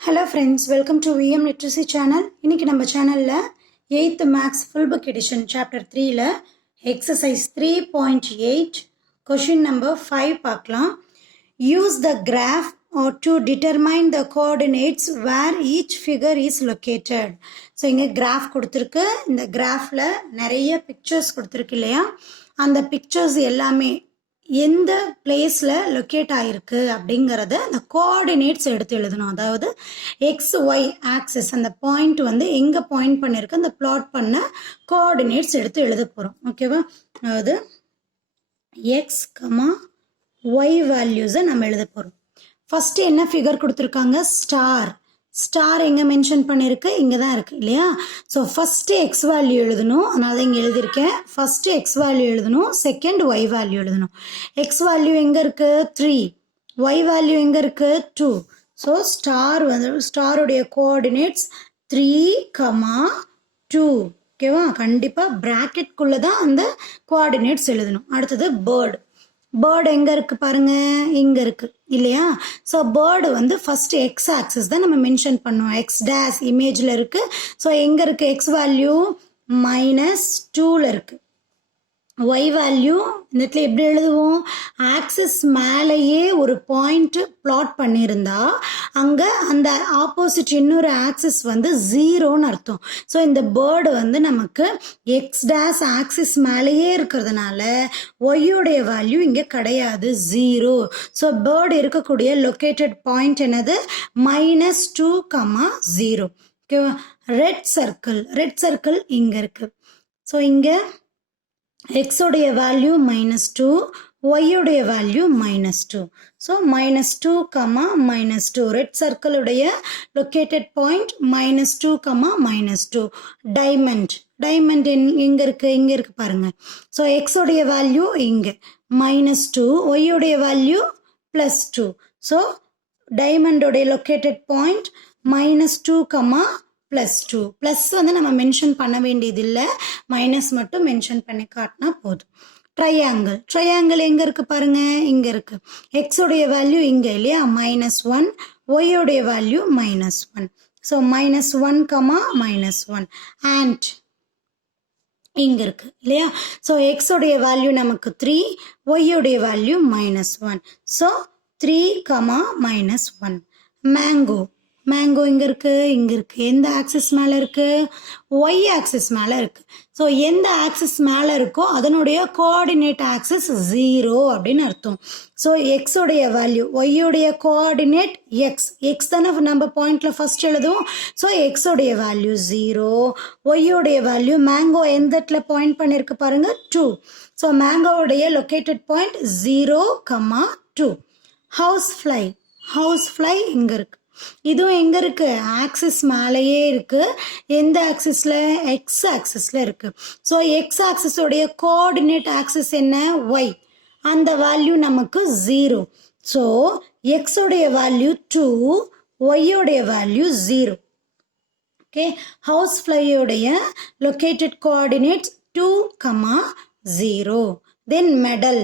Hello friends, welcome to VM Literacy channel. இன்னைக்கு நம்ம சேனல்ல 8th Maths Full Book Edition Chapter 3ல Exercise 3.8 Question number 5 பார்க்கலாம். Use the graph or to determine the coordinates where each figure is located. So இங்க graph கொடுத்திருக்கு. இந்த graphல நிறைய pictures கொடுத்திருக்கு இல்லையா? அந்த pictures எல்லாமே எந்த பிளேஸில் லொக்கேட் ஆகிருக்கு அப்படிங்கிறத அந்த கோஆர்டினேட்ஸ் எடுத்து எழுதணும். அதாவது எக்ஸ் ஒய் ஆக்சிஸ் அந்த பாயிண்ட் வந்து எங்கே பாயிண்ட் பண்ணியிருக்கு அந்த பிளாட் பண்ண கோஆர்டினேட்ஸ் எடுத்து எழுத போகிறோம். ஓகேவா? அதாவது எக்ஸ் கமா ஒய் வேல்யூஸை நம்ம எழுத போகிறோம். ஃபஸ்ட்டு என்ன ஃபிகர் கொடுத்துருக்காங்க? ஸ்டார். ஸ்டார் எங்கே மென்ஷன் பண்ணியிருக்கு? இங்கே தான் இருக்குது இல்லையா? ஸோ ஃபஸ்ட்டு எக்ஸ் வேல்யூ எழுதணும். அதனால தான் இங்கே எழுதியிருக்கேன். ஃபஸ்ட்டு எக்ஸ் வேல்யூ எழுதணும், செகண்ட் ஒய் வேல்யூ எழுதணும். எக்ஸ் வேல்யூ எங்கே இருக்குது? 3. ஒய் வேல்யூ எங்கே இருக்குது? 2. ஸோ ஸ்டார் வந்து ஸ்டாருடைய கோஆர்டினேட்ஸ் 3,2. ஓகேவா? கண்டிப்பாக ப்ராக்கெட்குள்ளே தான் அந்த கோஆர்டினேட்ஸ் எழுதணும். அடுத்தது பேர்டு. பேர்டு எங்கே இருக்குது பாருங்க, இங்கே இருக்குது இல்லையா? ஸோ பேர்டு வந்து ஃபஸ்ட்டு எக்ஸ் ஆக்சிஸ் தான் நம்ம மென்ஷன் பண்ணுவோம். எக்ஸ் டேஸ் இமேஜில் இருக்குது. ஸோ எங்கே இருக்குது? எக்ஸ் வேல்யூ -2ல் இருக்குது. ஒய் வேல்யூ இந்த இடத்துல எப்படி எழுதுவோம்? ஆக்சிஸ் மேலேயே ஒரு பாயிண்ட் பிளாட் பண்ணியிருந்தா அங்கே அந்த ஆப்போசிட் இன்னொரு ஆக்சிஸ் வந்து 0ன்னு அர்த்தம். ஸோ இந்த பேர்டு வந்து நமக்கு எக்ஸ் டேஸ் ஆக்சிஸ் மேலேயே இருக்கிறதுனால ஒய்யோடைய வேல்யூ இங்கே கிடையாது, 0. ஸோ பேர்டு இருக்கக்கூடிய லொக்கேட்டட் பாயிண்ட் என்னது? -2,0. ஓகேவா? ரெட் சர்க்கிள் இங்கே இருக்குது. ஸோ இங்கே எக்ஸோடைய வேல்யூ -2, ஒய்யோடைய வேல்யூ -2. ஸோ -2, -2. ரெட் சர்க்கிளுடைய லொக்கேட்டட் பாயிண்ட் -2, -2. டைமண்ட் எங்கே இருக்குது? இங்கே இருக்குது பாருங்கள். ஸோ எக்ஸோடைய வேல்யூ இங்கே -2, ஒய்யோடைய வேல்யூ +2. ஸோ டைமண்டோடைய லொக்கேட்டட் பாயிண்ட் -2, +2. ப்ளஸ் வந்து நம்ம மென்ஷன் பண்ண வேண்டியதில்லை, மைனஸ் மட்டும் மென்ஷன் பண்ணி காட்டினா போதும். ட்ரையாங்கிள் எங்கே இருக்குது பாருங்க, இங்கே இருக்குது. எக்ஸோடைய வேல்யூ இங்கே இல்லையா? -1, ஒய்யோடைய வேல்யூ -1. ஸோ -1, -1. ஆண்ட் இங்கே இருக்குது இல்லையா? ஸோ எக்ஸோடைய வேல்யூ நமக்கு 3, ஒய்யோடைய வேல்யூ -1. ஸோ 3, -1. மேங்கோ இங்கே இருக்குது. எந்த ஆக்சிஸ் மேலே இருக்குது? ஒய் ஆக்சிஸ் மேலே இருக்குது. ஸோ எந்த ஆக்சிஸ் மேலே இருக்கோ அதனுடைய கோஆர்டினேட் ஆக்சிஸ் 0 அப்படின்னு அர்த்தம். ஸோ எக்ஸோடைய வேல்யூ, ஒய்யோடைய கோஆர்டினேட் எக்ஸ் தானே நம்ம பாயிண்டில் ஃபஸ்ட் எழுதுவோம். ஸோ எக்ஸோடைய வேல்யூ 0, ஒய்யோடைய வேல்யூ மேங்கோ எந்த இடத்துல பாயிண்ட் பண்ணியிருக்கு பாருங்கள், 2. ஸோ மேங்கோவுடைய லொக்கேட்டட் பாயிண்ட் 0,2. ஹவுஸ் ஃப்ளை இங்கே இருக்குது. இதுவும் எங்கே இருக்குது? ஆக்சிஸ் மேலேயே இருக்குது. எந்த ஆக்சிஸில்? எக்ஸ் ஆக்சிஸில் இருக்குது. ஸோ எக்ஸ் ஆக்சிஸோடைய கோஆர்டினேட் ஆக்சிஸ் என்ன? ஒய். அந்த வேல்யூ நமக்கு 0. ஸோ எக்ஸோடைய வேல்யூ 2, ஒய்யோடைய வேல்யூ 0. ஓகே, ஹவுஸ் ஃப்ளையோடைய லொக்கேட்டட் கோஆர்டினேட்ஸ் 2,0. தென் மெடல்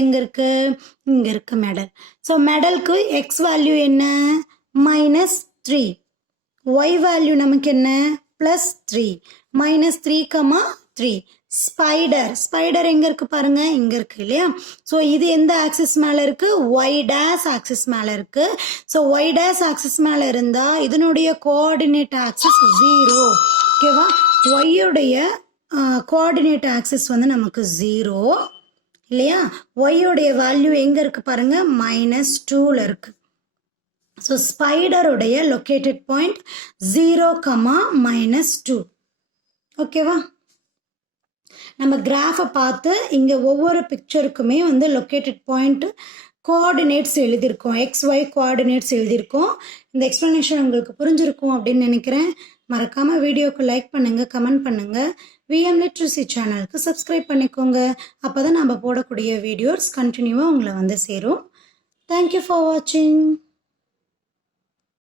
எங்கே இருக்குது? இங்கே இருக்குது மெடல். ஸோ மெடலுக்கு எக்ஸ் வேல்யூ என்ன? -3. ஒய் வேல்யூ நமக்கு என்ன? +3. -3,3. ஸ்பைடர் எங்கே இருக்குது பாருங்க, இங்கே இருக்குது இல்லையா? ஸோ இது எந்த ஆக்சிஸ் மேலே இருக்குது? ஒய் டேஸ் ஆக்சிஸ் மேலே இருக்குது. ஸோ ஒய் டேஸ் ஆக்சிஸ் மேலே இருந்தால் இதனுடைய கோஆர்டினேட் ஆக்சிஸ் 0. ஓகேவா? ஒய்யுடைய கோஆர்டினேட் ஆக்சிஸ் வந்து நமக்கு 0 இல்லையா? ஒய்யோடைய வேல்யூ எங்கே இருக்குது பாருங்க, -2ல் இருக்குது. ஸோ ஸ்பைடருடைய லொக்கேட்டட் பாயிண்ட் 0, -2. ஓகேவா? நம்ம கிராஃபை பார்த்து இங்கே ஒவ்வொரு பிக்சருக்குமே வந்து லொக்கேட்டட் பாயிண்ட் கோஆர்டினேட்ஸ் எழுதியிருக்கோம், XY கோஆர்டினேட்ஸ் எழுதியிருக்கோம். இந்த எக்ஸ்ப்ளனேஷன் உங்களுக்கு புரிஞ்சிருக்கும் அப்படின்னு நினைக்கிறேன். மறக்காமல் வீடியோக்கு லைக் பண்ணுங்கள், கமெண்ட் பண்ணுங்கள். VM லிட்ரஸி சேனலுக்கு சப்ஸ்கிரைப் பண்ணிக்கோங்க. அப்போ தான் நம்ம போடக்கூடிய வீடியோஸ் கண்டினியூவாக உங்களை வந்து சேரும். தேங்க்யூ ஃபார் வாட்சிங்.